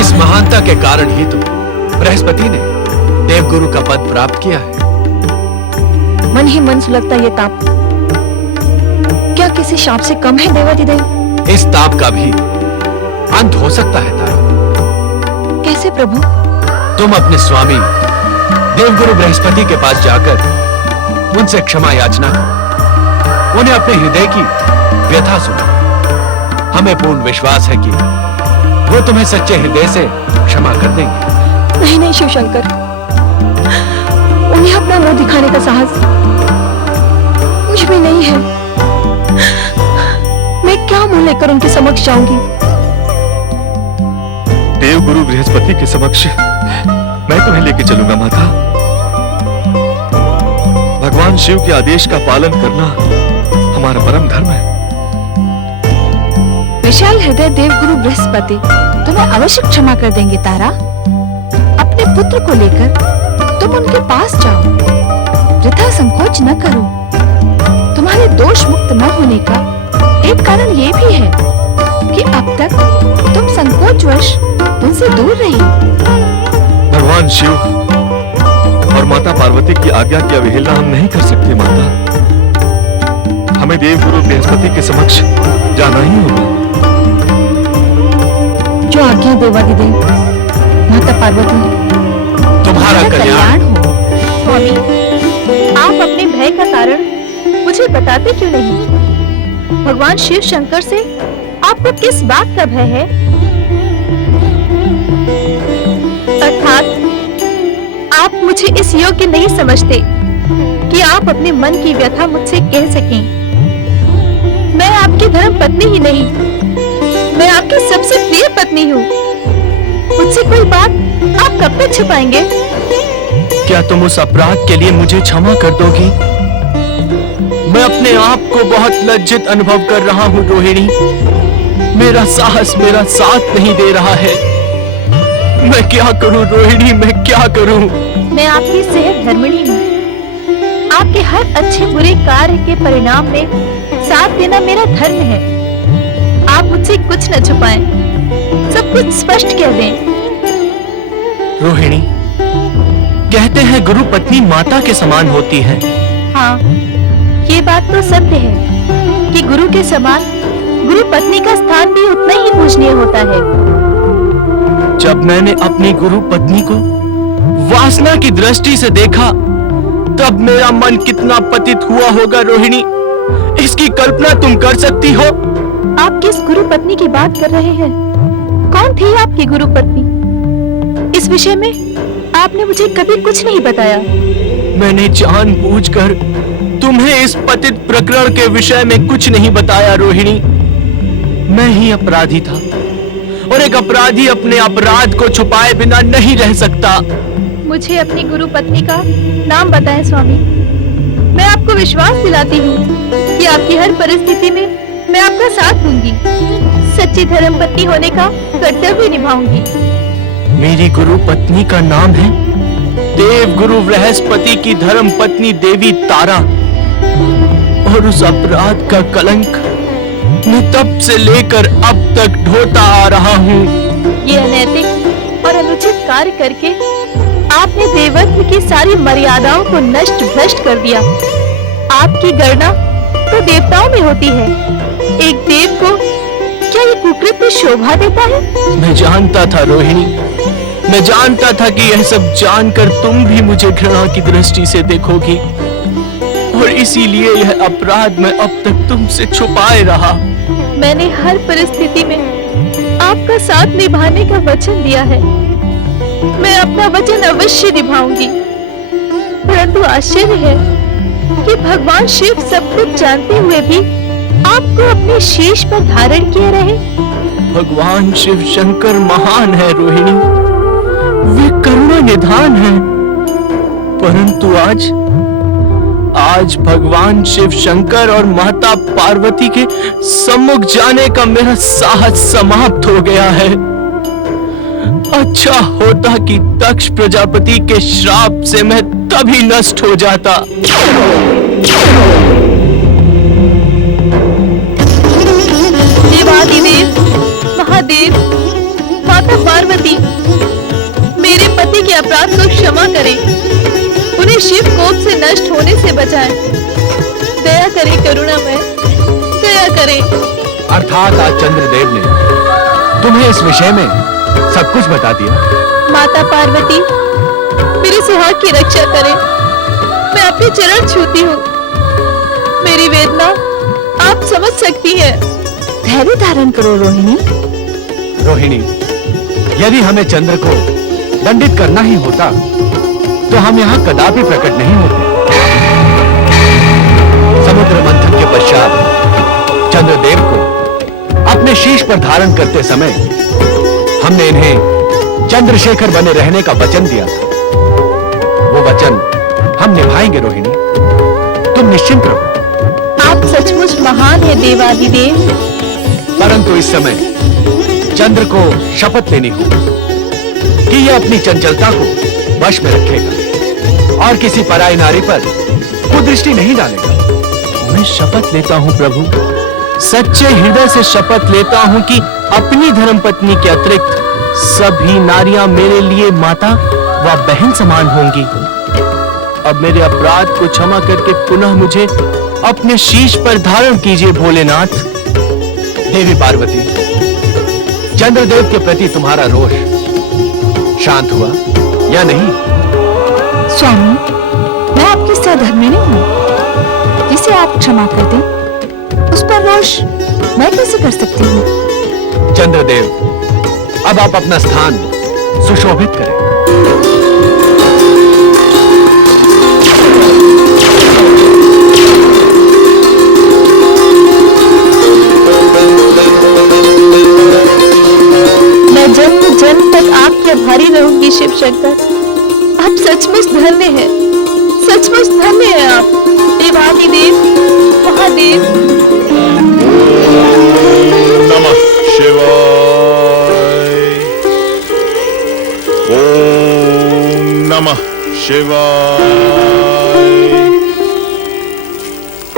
इस महानता के कारण ही तो बृहस्पति ने देवगुरु का पद प्राप्त किया है। मन ही मन सुलगता ये ताप क्या किसी शाप से कम है देवाधिदेव? इस ताप का भी अंत हो सकता है तारा। कैसे प्रभु? तुम अपने स्वामी देवगुरु बृहस्पति के पास जाकर उनसे क्षमा याचना करो। उन्हें अपने हृदय की व्यथा सुना। हमें पूर्ण विश्वास है कि वो तुम्हें सच्चे हृदय से क्षमा कर देंगे। नहीं नहीं शिवशंकर, उन्हें अपना मुंह दिखाने का साहस मुझ में नहीं है। मैं क्या मुंह लेकर उनके समक्ष जाऊंगी? देवगुरु बृहस्पति के समक्ष मैं तुम्हें लेके चलूंगा माता। भगवान शिव के आदेश का पालन करना हमारा परम धर्म है। विशाल हृदय देवगुरु बृहस्पति तुम्हें अवश्य क्षमा कर देंगे तारा। अपने पुत्र को लेकर तुम उनके पास जाओ, वृथा संकोच न करो। तुम्हारे दोष मुक्त न होने का एक कारण ये भी है कि अब तक तुम संकोचवश उनसे दूर रही। भगवान शिव और माता पार्वती की आज्ञा की अवहेलना हम नहीं कर सकते माता। हमें देवगुरु बृहस्पति के समक्ष जाना ही होगा। जो आज्ञा देवाधिदेव माता पार्वती। तुम्हारा कल्याण हो। स्वामी, आप अपने भय का कारण मुझे बताते क्यों नहीं? भगवान शिव शंकर से आपको किस बात का भय है? अर्थात आप मुझे इस योग्य नहीं समझते कि आप अपने मन की व्यथा मुझसे कह सकें। मैं आपकी धर्म पत्नी ही नहीं, मैं आपकी सबसे प्रिय पत्नी हूँ। मुझसे कोई बात आप कब तक छिपाएंगे? क्या तुम उस अपराध के लिए मुझे क्षमा कर दोगी? मैं अपने आप को बहुत लज्जित अनुभव कर रहा हूँ रोहिणी। मेरा साहस मेरा साथ नहीं दे रहा है। मैं क्या करूँ रोहिणी, मैं क्या करूँ? मैं आपकी सेहत धर्मिणी हूँ। आपके हर अच्छे बुरे कार्य के परिणाम में साथ देना मेरा धर्म है। आप मुझसे कुछ न छुपाएं, सब कुछ स्पष्ट कह दें। रोहिणी, कहते हैं गुरु पत्नी माता के समान होती है। हाँ, ये बात तो सत्य है कि गुरु के समान गुरु पत्नी का स्थान भी उतना ही पूजनीय होता है। जब मैंने अपनी गुरु पत्नी को वासना की दृष्टि से देखा, तब मेरा मन कितना पतित हुआ होगा रोहिणी, इसकी कल्पना तुम कर सकती हो? आप किस गुरु पत्नी की बात कर रहे हैं? कौन थी आपकी गुरु पत्नी? इस विषय में आपने मुझे कभी कुछ नहीं बताया। मैंने जानबूझकर तुम्हें इस पतित प्रकरण के विषय में कुछ नहीं बताया रोहिणी। मैं ही अपराधी था और एक अपराधी अपने अपराध को छुपाए बिना नहीं रह सकता। मुझे अपनी गुरु पत्नी का नाम बताएं स्वामी। मैं आपको विश्वास दिलाती हूँ कि आपकी हर परिस्थिति में मैं आपका साथ दूंगी। सच्ची धर्म पत्नी होने का कर्तव्य निभाऊंगी। मेरी गुरु पत्नी का नाम है देव गुरु बृहस्पति की धर्म पत्नी देवी तारा। और उस अपराध का कलंक मैं तब से लेकर अब तक ढोता आ रहा हूँ। ये अनैतिक और अनुचित कार्य करके आपने देवत्व की सारी मर्यादाओं को नष्ट भ्रष्ट कर दिया। आपकी गणना तो देवताओं में होती है। एक देव को क्या ये कुकृत्य शोभा देता है? मैं जानता था रोहिणी, मैं जानता था कि यह सब जानकर तुम भी मुझे घृणा की दृष्टि से देखोगी, और इसीलिए यह अपराध मैं अब तक तुमसे छुपाए रहा। मैंने हर परिस्थिति में आपका साथ निभाने का वचन दिया है। मैं अपना वचन अवश्य निभाऊंगी। परंतु आश्चर्य है कि भगवान शिव सब कुछ जानते हुए भी आपको अपने शीश पर धारण किए रहे। भगवान शिव शंकर महान है रोहिणी, वे करुणा निधान है। परंतु आज भगवान शिव शंकर और माता पार्वती के सम्मुख जाने का मेरा साहस समाप्त हो गया है। अच्छा होता कि दक्ष प्रजापति के श्राप से मैं तभी नष्ट हो जाता। देवादिदेव महादेव, माता पार्वती मेरे पति के अपराध को क्षमा करें, उन्हें शिव कोप से नष्ट होने से बचाएं। दया करें करुणामय, दया करें। अर्थात आज चंद्रदेव ने तुम्हें इस विषय में सब कुछ बता दिया। माता पार्वती मेरे सुहाग की रक्षा करें, मैं आपके चरण छूती हूँ। मेरी वेदना आप समझ सकती हैं। धैर्य धारण करो रोहिणी। रोहिणी, यदि हमें चंद्र को दंडित करना ही होता तो हम यहाँ कदापि प्रकट नहीं होते। समुद्र मंथन के पश्चात चंद्रदेव को अपने शीश पर धारण करते समय हमने इन्हें चंद्रशेखर बने रहने का वचन दिया था। वो वचन हम निभाएंगे रोहिणी, तुम निश्चिंत रहो। आप सचमुच महान है देवादिदेव। परंतु इस समय चंद्र को शपथ लेनी होगी कि यह अपनी चंचलता को वश में रखेगा और किसी पराई नारी पर कुदृष्टि नहीं डालेगा। मैं शपथ लेता हूँ प्रभु, सच्चे हृदय से शपथ लेता हूँ कि अपनी धर्मपत्नी के अतिरिक्त सभी नारियां मेरे लिए माता व बहन समान होंगी। अब मेरे अपराध को क्षमा करके पुनः मुझे अपने शीश पर धारण कीजिए भोलेनाथ। देवी पार्वती, चंद्रदेव के प्रति तुम्हारा रोष शांत हुआ या नहीं? स्वामी, मैं आपकी सहधर्मिणी हूँ। जिसे आप क्षमा कर दें, उस पर रोष मैं कैसे कर सकती हूँ? चंद्रदेव, अब आप अपना स्थान सुशोभित करें। मैं जन्म जन्म तक आपके आभारी रहूंगी शिव शंकर। आप सचमुच धन्य हैं, सचमुच धन्य हैं आप देवादिदेव महादेव। नमः शिवाय। ओम नमः शिवाय।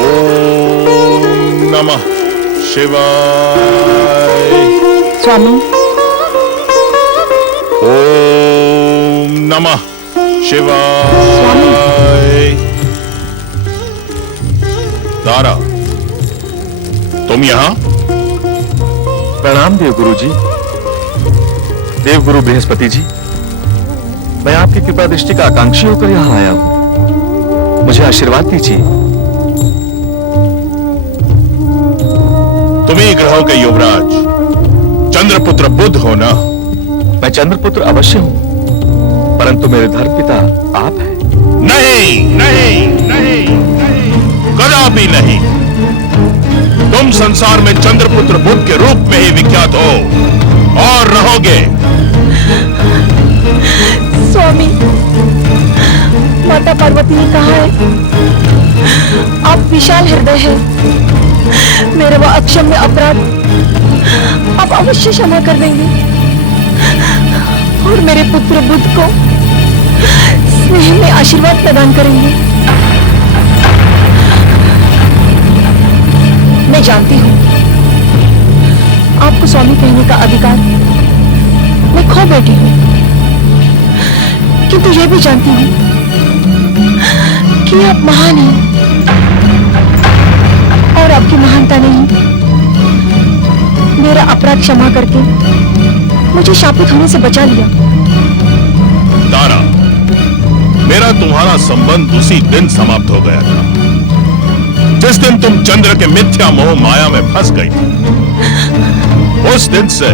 ओम नमः शिवाय। स्वामी, ओम नमः शिवाय। तारा, तुम यहाँ? प्रणाम देवगुरु जी। देवगुरु बृहस्पति जी, मैं आपकी कृपा दृष्टि का आकांक्षी होकर यहाँ आया हूँ, मुझे आशीर्वाद दीजिए। तुम्ही ग्रहों के युवराज चंद्रपुत्र बुध हो ना? मैं चंद्रपुत्र अवश्य हूँ, परंतु मेरे धर्मपिता आप हैं। नहीं नहीं नहीं नहीं, कदापि नहीं। तुम संसार में चंद्रपुत्र बुध के रूप में ही विख्यात हो और रहोगे। स्वामी, माता पार्वती ने कहा है आप विशाल हृदय है, मेरे वो अक्षम्य अपराध आप अवश्य क्षमा कर देंगे और मेरे पुत्र बुध को स्नेह में आशीर्वाद प्रदान करेंगे। मैं जानती हूँ आपको स्वामी कहने का अधिकार मैं खो बैठी हूँ, किंतु ये भी जानती हूँ कि आप महान हैं और आपकी महानता ने मेरा अपराध क्षमा करके मुझे शापित होने से बचा लिया। तारा, मेरा तुम्हारा संबंध उसी दिन समाप्त हो गया था जिस दिन तुम चंद्र के मिथ्या मोह माया में फंस गई थी। उस दिन से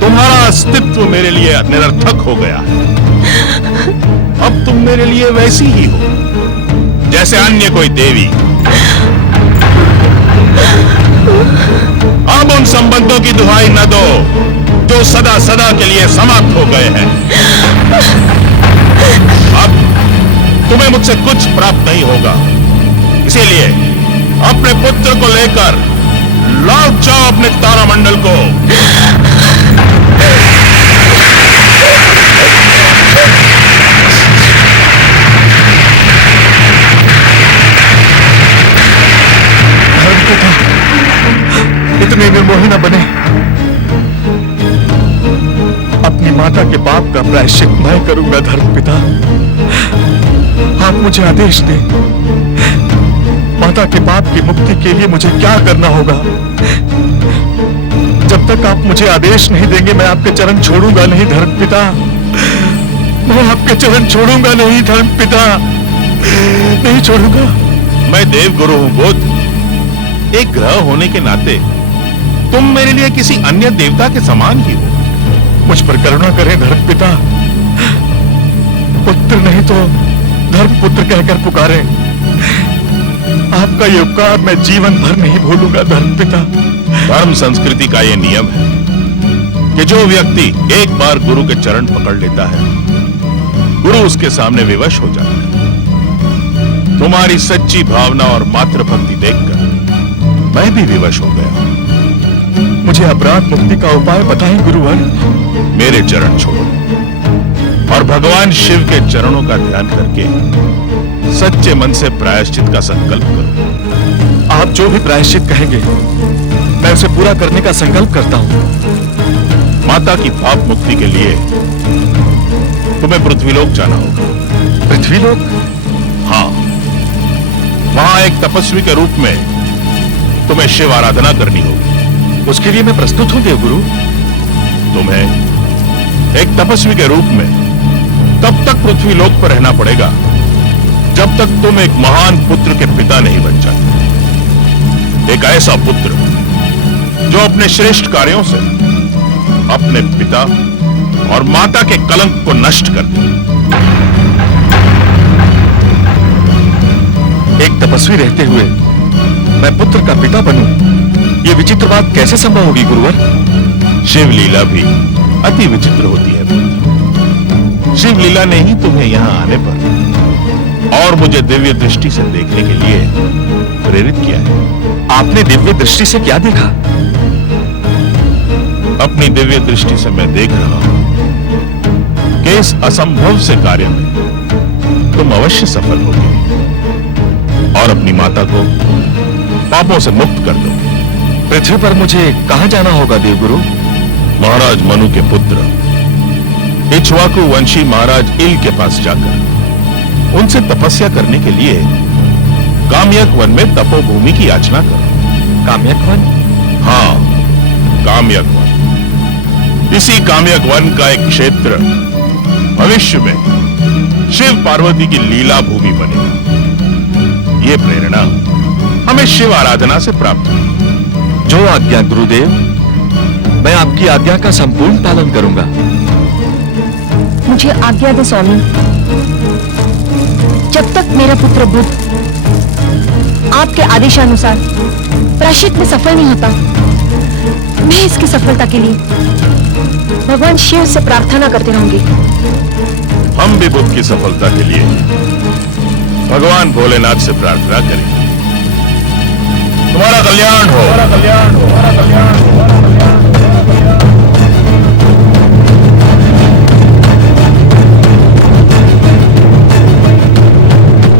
तुम्हारा अस्तित्व मेरे लिए निरर्थक हो गया है। अब तुम मेरे लिए वैसी ही हो जैसे अन्य कोई देवी। अब उन संबंधों की दुहाई न दो जो सदा सदा के लिए समाप्त हो गए हैं। अब तुम्हें मुझसे कुछ प्राप्त नहीं होगा, इसीलिए अपने पुत्र को लेकर लौट जाओ अपने तारामंडल को। इतने निर्मोही न बने। माता के पाप का प्रायश्चित मैं करूंगा धर्म पिता। आप मुझे आदेश दें, माता के पाप की मुक्ति के लिए मुझे क्या करना होगा? जब तक आप मुझे आदेश नहीं देंगे मैं आपके चरण छोड़ूंगा नहीं धर्म पिता। मैं आपके चरण छोड़ूंगा नहीं धर्म पिता, नहीं छोड़ूंगा। मैं देव गुरु हूं बुद्ध। एक ग्रह होने के नाते तुम मेरे लिए किसी अन्य देवता के समान ही हो। मुझ पर करुणा करें धर्म पिता। पुत्र नहीं तो धर्म पुत्र कहकर पुकारें। आपका ये उपकार मैं जीवन भर नहीं भूलूंगा धर्म पिता। धर्म संस्कृति का यह नियम है कि जो व्यक्ति एक बार गुरु के चरण पकड़ लेता है, गुरु उसके सामने विवश हो जाता है। तुम्हारी सच्ची भावना और मातृभक्ति देखकर मैं भी विवश हो गया। मुझे अपराध मुक्ति का उपाय बताएं गुरुवर। मेरे चरण छोड़ो और भगवान शिव के चरणों का ध्यान करके सच्चे मन से प्रायश्चित का संकल्प करो। आप जो भी प्रायश्चित कहेंगे मैं उसे पूरा करने का संकल्प करता हूं। माता की पाप मुक्ति के लिए तुम्हें पृथ्वीलोक जाना होगा। पृथ्वीलोक? हाँ, वहां एक तपस्वी के रूप में तुम्हें शिव आराधना करनी होगी। उसके लिए मैं प्रस्तुत हूं देवगुरु। तुम्हें एक तपस्वी के रूप में तब तक पृथ्वीलोक पर रहना पड़ेगा जब तक तुम एक महान पुत्र के पिता नहीं बन जाते। एक ऐसा पुत्र जो अपने श्रेष्ठ कार्यों से अपने पिता और माता के कलंक को नष्ट कर दे। एक तपस्वी रहते हुए मैं पुत्र का पिता बनूं, ये विचित्र बात कैसे संभव होगी गुरुवर? शिव लीला भी अति विचित्र होती है पुत्र। शिव लीला ने ही तुम्हें यहां आने पर और मुझे दिव्य दृष्टि से देखने के लिए प्रेरित किया है। आपने दिव्य दृष्टि से क्या देखा? अपनी दिव्य दृष्टि से मैं देख रहा हूं कि इस असंभव से कार्य में तुम अवश्य सफल होगे और अपनी माता को पापों से मुक्त कर दोगे। पृथ्वी पर मुझे कहां जाना होगा देवगुरु? महाराज मनु के पुत्र इक्ष्वाकु वंशी महाराज इल के पास जाकर उनसे तपस्या करने के लिए काम्यक वन में तपोभूमि की याचना करो। काम्यक वन? हाँ, काम्यक वन। इसी काम्यक वन का एक क्षेत्र भविष्य में शिव पार्वती की लीला भूमि बनेगा। ये प्रेरणा हमें शिव आराधना से प्राप्त हुई। जो आज्ञा गुरुदेव, मैं आपकी आज्ञा का संपूर्ण पालन करूंगा। मुझे आज्ञा दे स्वामी। जब तक मेरा पुत्र बुद्ध आपके आदेशानुसार प्रायश्चित में सफल नहीं होता, मैं इसकी सफलता के लिए भगवान शिव से प्रार्थना करते रहूंगी। हम भी बुद्ध की सफलता के लिए भगवान भोलेनाथ से प्रार्थना करेंगे। तुम्हारा कल्याण हो।